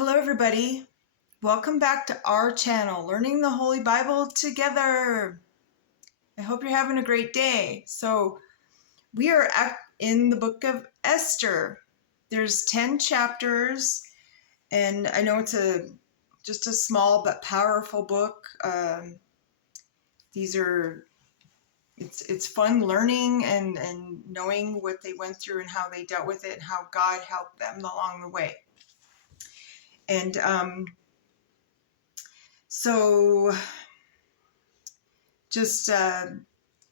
Hello everybody, welcome back to our channel, Learning the Holy Bible Together. I hope you're having a great day. So we are in the book of Esther. There's 10 chapters and I know it's just a small but powerful book. It's fun learning and knowing what they went through and how they dealt with it and how God helped them along the way. And so just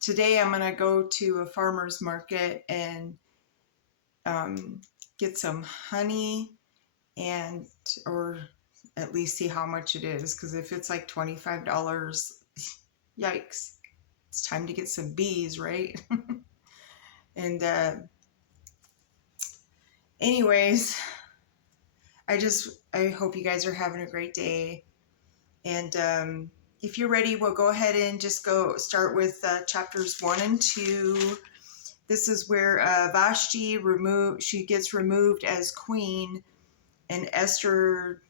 today I'm going to go to a farmer's market and get some honey or at least see how much it is, because if it's like $25, yikes, it's time to get some bees, right? And anyways, I hope you guys are having a great day. And if you're ready, we'll go ahead and just start with chapters 1 and 2. This is where Vashti gets removed as queen, and Esther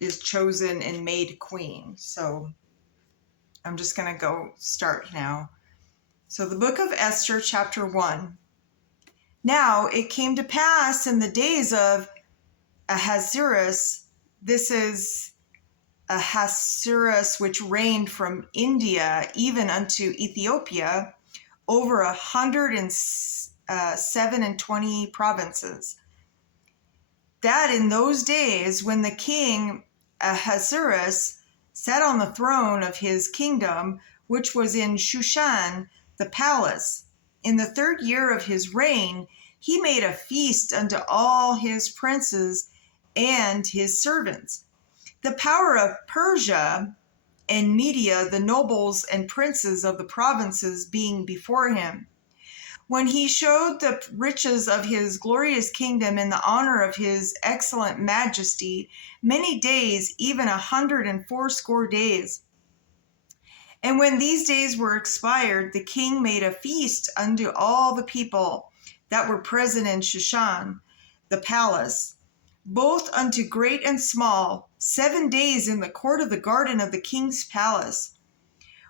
is chosen and made queen. So I'm just going to go start now. So the book of Esther, chapter 1. Now it came to pass in the days of Ahasuerus, this is Ahasuerus, which reigned from India even unto Ethiopia, over 127 provinces, that in those days when the king Ahasuerus sat on the throne of his kingdom, which was in Shushan, the palace, in the 3rd year of his reign, he made a feast unto all his princes and his servants. The power of Persia and Media, the nobles and princes of the provinces, being before him. When he showed the riches of his glorious kingdom and the honor of his excellent majesty, many days, even 180 days. And when these days were expired, the king made a feast unto all the people that were present in Shushan, the palace, both unto great and small, 7 days in the court of the garden of the king's palace,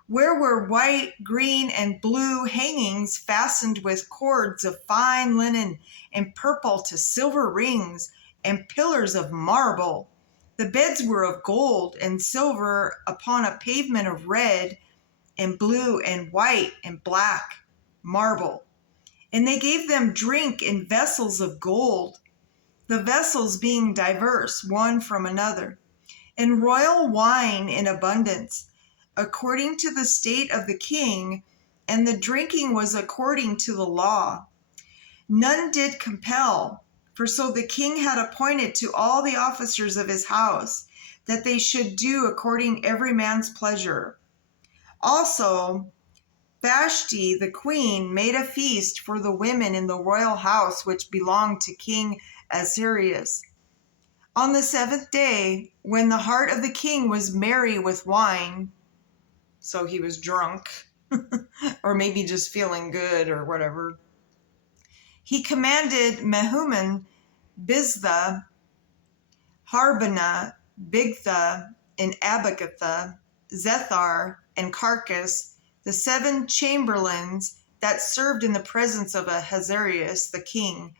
where were white, green, and blue hangings fastened with cords of fine linen, and purple to silver rings, and pillars of marble. The beds were of gold and silver upon a pavement of red, and blue, and white, and black marble. And they gave them drink in vessels of gold, the vessels being diverse one from another, and royal wine in abundance, according to the state of the king, and the drinking was according to the law. None did compel, for so the king had appointed to all the officers of his house, that they should do according every man's pleasure. Also, Vashti the queen made a feast for the women in the royal house which belonged to King Ahasuerus. On the 7th day, when the heart of the king was merry with wine, so he was drunk, or maybe just feeling good or whatever, he commanded Mehuman, Biztha, Harbana, Bigtha, and Abagatha, Zethar, and Carcas, the 7 chamberlains that served in the presence of Ahasuerus the king,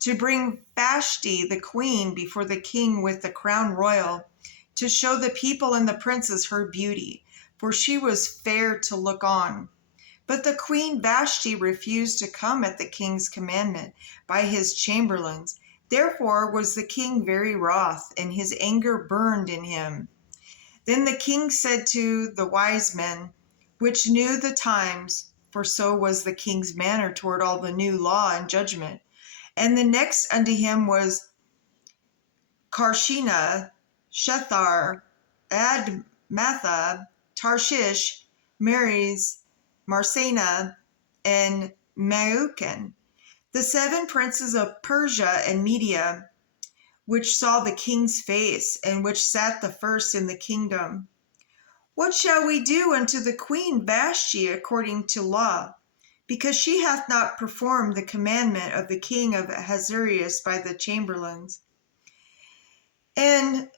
to bring Vashti the queen before the king with the crown royal, to show the people and the princes her beauty, for she was fair to look on. But the queen Vashti refused to come at the king's commandment by his chamberlains. Therefore was the king very wroth, and his anger burned in him. Then the king said to the wise men, which knew the times, for so was the king's manner toward all the new law and judgment, and the next unto him was Karshina, Shethar, Admatha, Tarshish, Meres, Marsena, and Maukan, the 7 princes of Persia and Media, which saw the king's face, and which sat the first in the kingdom. What shall we do unto the queen Vashti according to law? Because she hath not performed the commandment of the king of Ahasuerus by the chamberlains. And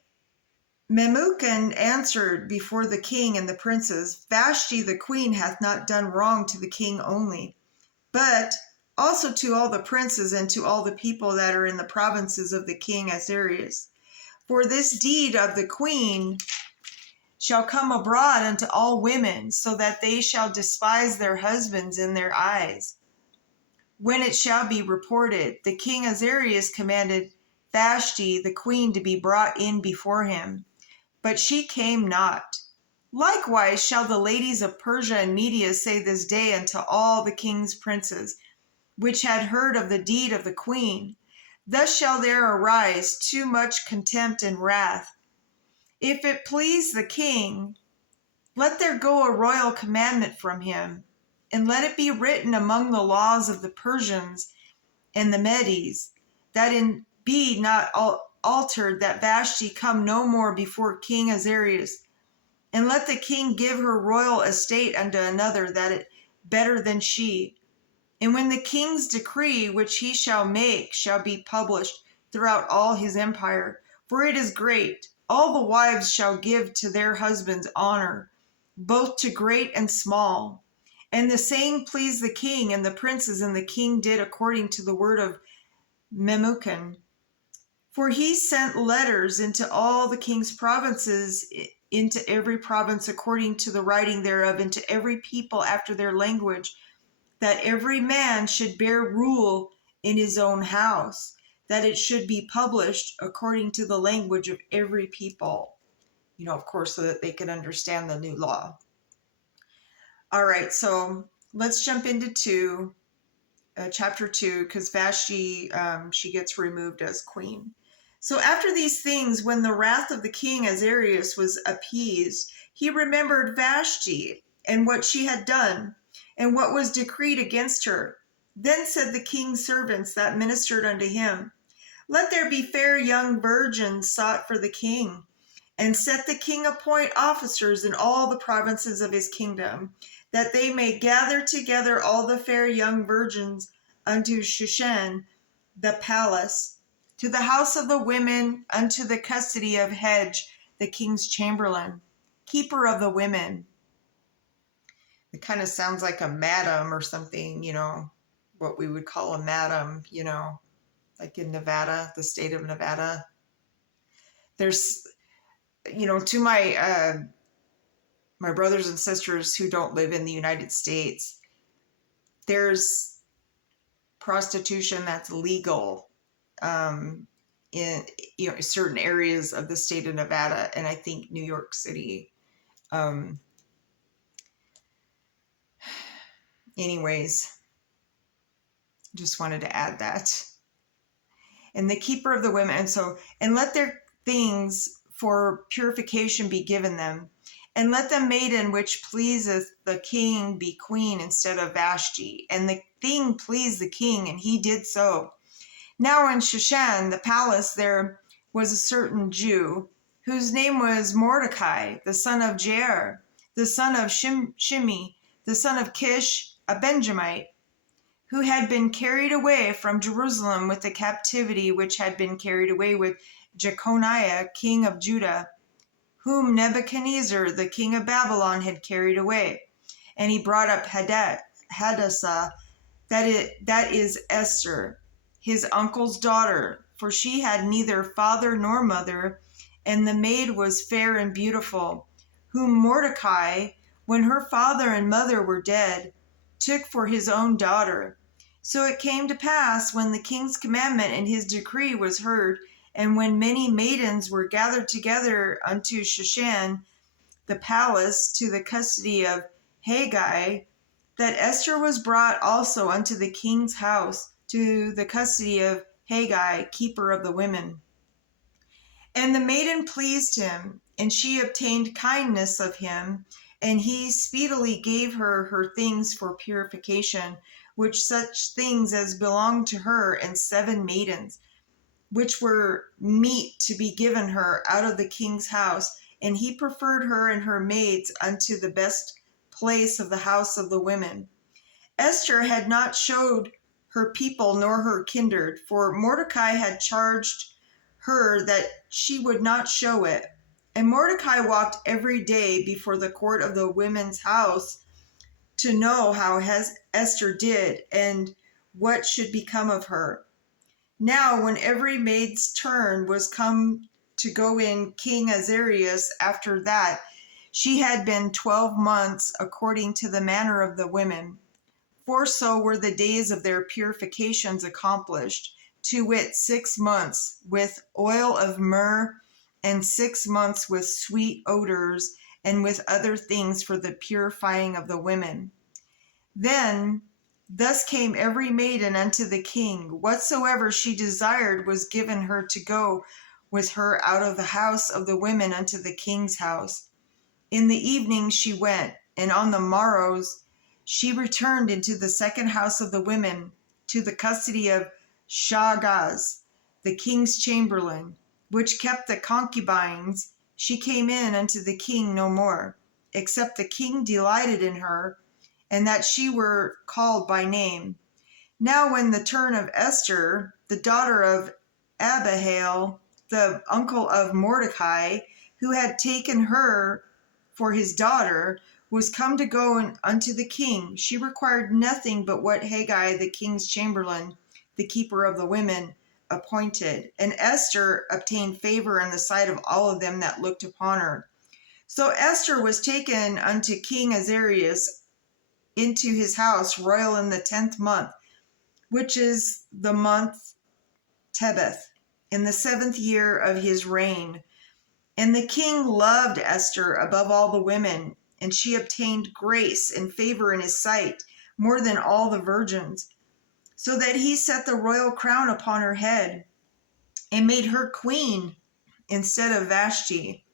Memucan answered before the king and the princes, Vashti the queen hath not done wrong to the king only, but also to all the princes and to all the people that are in the provinces of the king Ahasuerus. For this deed of the queen shall come abroad unto all women, so that they shall despise their husbands in their eyes. When it shall be reported, the king Ahasuerus commanded Vashti the queen to be brought in before him, but she came not. Likewise shall the ladies of Persia and Media say this day unto all the king's princes, which had heard of the deed of the queen, thus shall there arise too much contempt and wrath. If it please the king, let there go a royal commandment from him, and let it be written among the laws of the Persians and the Medes, that it be not altered, that Vashti come no more before King Ahasuerus. And let the king give her royal estate unto another that it better than she. And when the king's decree which he shall make shall be published throughout all his empire, for it is great, all the wives shall give to their husbands honor, both to great and small. And the saying pleased the king and the princes, and the king did according to the word of Memucan. For he sent letters into all the king's provinces, into every province according to the writing thereof, into every people after their language, that every man should bear rule in his own house, that it should be published according to the language of every people. Of course, so that they could understand the new law. All right, so let's jump into chapter 2, because Vashti, she gets removed as queen. So after these things, when the wrath of the king Ahasuerus was appeased, he remembered Vashti and what she had done, and what was decreed against her. Then said the king's servants that ministered unto him, Let there be fair young virgins sought for the king, and set the king appoint officers in all the provinces of his kingdom, that they may gather together all the fair young virgins unto Shushan the palace, to the house of the women, unto the custody of Hedge, the king's chamberlain, keeper of the women. It kind of sounds like a madam or something, what we would call a madam, like in Nevada, the state of Nevada. There's, to my brothers and sisters who don't live in the United States, there's prostitution that's legal in certain areas of the state of Nevada, and I think New York City. Anyways, just wanted to add that. And the keeper of the women, and let their things for purification be given them, and let the maiden which pleaseth the king be queen instead of Vashti. And the thing pleased the king, and he did so. Now in Shushan, the palace, there was a certain Jew, whose name was Mordecai, the son of Jair, the son of Shimei, the son of Kish, a Benjamite, who had been carried away from Jerusalem with the captivity which had been carried away with Jeconiah, king of Judah, whom Nebuchadnezzar, the king of Babylon, had carried away. And he brought up Hadassah, that is Esther, his uncle's daughter, for she had neither father nor mother, and the maid was fair and beautiful, whom Mordecai, when her father and mother were dead, took for his own daughter. So it came to pass, when the king's commandment and his decree was heard, and when many maidens were gathered together unto Shushan, the palace, to the custody of Haggai, that Esther was brought also unto the king's house, to the custody of Haggai, keeper of the women. And the maiden pleased him, and she obtained kindness of him, and he speedily gave her things for purification, which such things as belonged to her, and 7 maidens, which were meet to be given her out of the king's house. And he preferred her and her maids unto the best place of the house of the women. Esther had not showed her people nor her kindred, for Mordecai had charged her that she would not show it. And Mordecai walked every day before the court of the women's house to know how Esther did and what should become of her. Now, when every maid's turn was come to go in, King Ahasuerus, after that, she had been 12 months according to the manner of the women. For so were the days of their purifications accomplished, to wit, 6 months with oil of myrrh, and 6 months with sweet odors, and with other things for the purifying of the women. Then thus came every maiden unto the king. Whatsoever she desired was given her to go with her out of the house of the women unto the king's house. In the evening she went, and on the morrows she returned into the second house of the women, to the custody of Shaagaz, the king's chamberlain, which kept the concubines. She came in unto the king no more, except the king delighted in her, and that she were called by name. Now when the turn of Esther, the daughter of Abihail, the uncle of Mordecai, who had taken her for his daughter, was come to go unto the king, she required nothing but what Haggai the king's chamberlain, the keeper of the women, appointed. And Esther obtained favor in the sight of all of them that looked upon her. So Esther was taken unto King Ahasuerus into his house royal in the 10th month, which is the month Tebeth, in the 7th year of his reign. And the king loved Esther above all the women, and she obtained grace and favor in his sight more than all the virgins, so that he set the royal crown upon her head and made her queen instead of Vashti.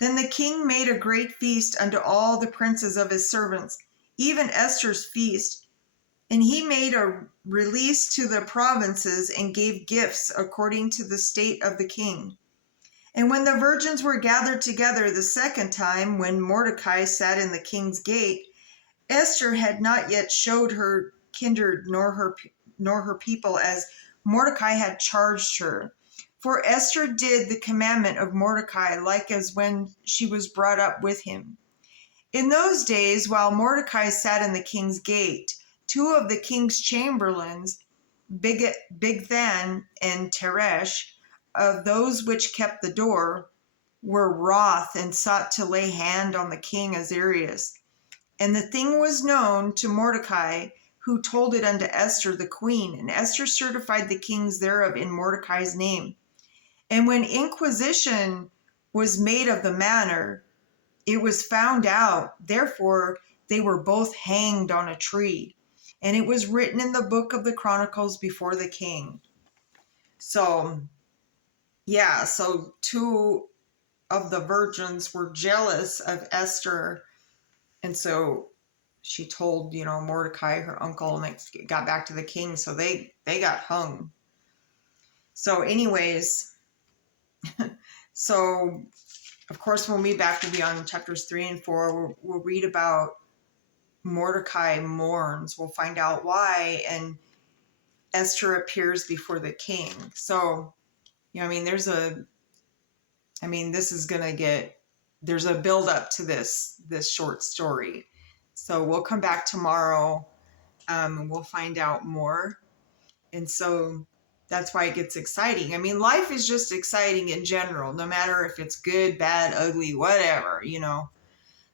Then the king made a great feast unto all the princes of his servants, even Esther's feast. And he made a release to the provinces and gave gifts according to the state of the king. And when the virgins were gathered together the second time, when Mordecai sat in the king's gate, Esther had not yet showed her kindred nor her people, as Mordecai had charged her. For Esther did the commandment of Mordecai, like as when she was brought up with him. In those days, while Mordecai sat in the king's gate, 2 of the king's chamberlains, Bigthan and Teresh, of those which kept the door, were wroth and sought to lay hand on the king Ahasuerus. And the thing was known to Mordecai, who told it unto Esther the queen. And Esther certified the kings thereof in Mordecai's name. And when inquisition was made of the matter, it was found out. Therefore they were both hanged on a tree. And it was written in the book of the Chronicles before the king. So, yeah, so 2 of the virgins were jealous of Esther. And so she told, Mordecai, her uncle, and it got back to the king. So they got hung. So anyways, so of course, when we back to be on chapters 3 and 4, we'll read about Mordecai mourns. We'll find out why. And Esther appears before the king. So, there's a build up to this short story. So we'll come back tomorrow and we'll find out more. And so that's why it gets exciting. Life is just exciting in general, no matter if it's good, bad, ugly, whatever,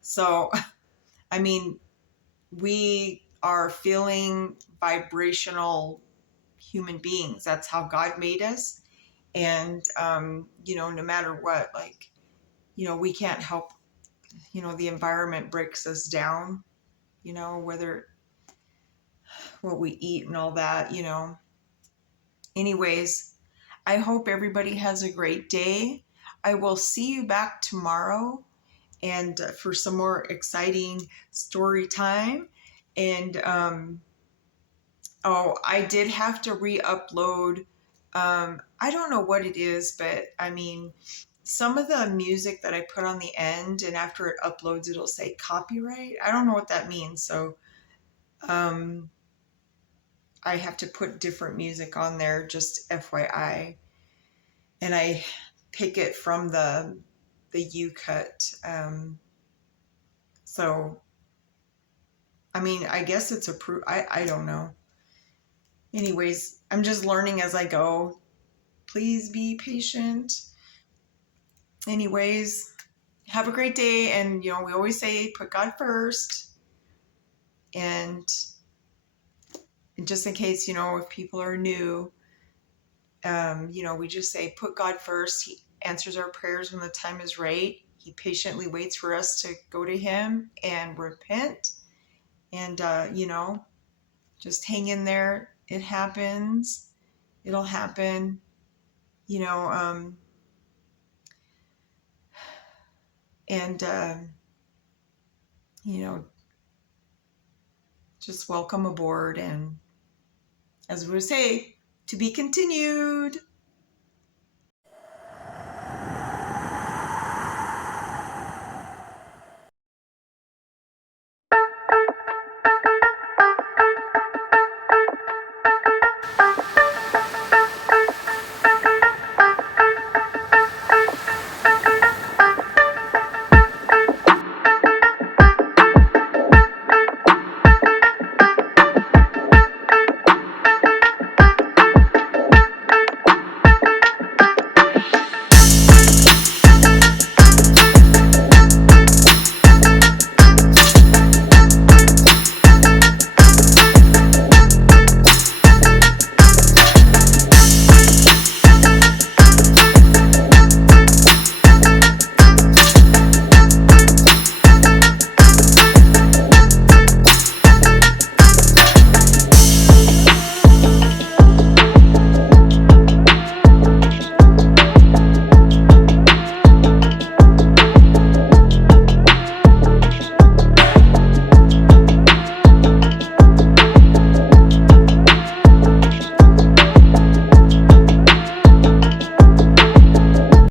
So, we are feeling vibrational human beings. That's how God made us. And, no matter what, we can't help, the environment breaks us down, whether what we eat and all that, Anyways, I hope everybody has a great day. I will see you back tomorrow and for some more exciting story time. And, I did have to re-upload. I don't know what it is, but some of the music that I put on the end, and after it uploads, it'll say copyright. I don't know what that means. So, I have to put different music on there, just FYI. and I pick it from the U-cut. So, I mean, I guess it's approved. I don't know. Anyways, I'm just learning as I go. Please be patient. Anyways, have a great day. And, we always say, put God first. And just in case, if people are new, we just say, put God first. He answers our prayers when the time is right. He patiently waits for us to go to him and repent. And, just hang in there. It happens. It'll happen. And, just welcome aboard. And as we would say, to be continued.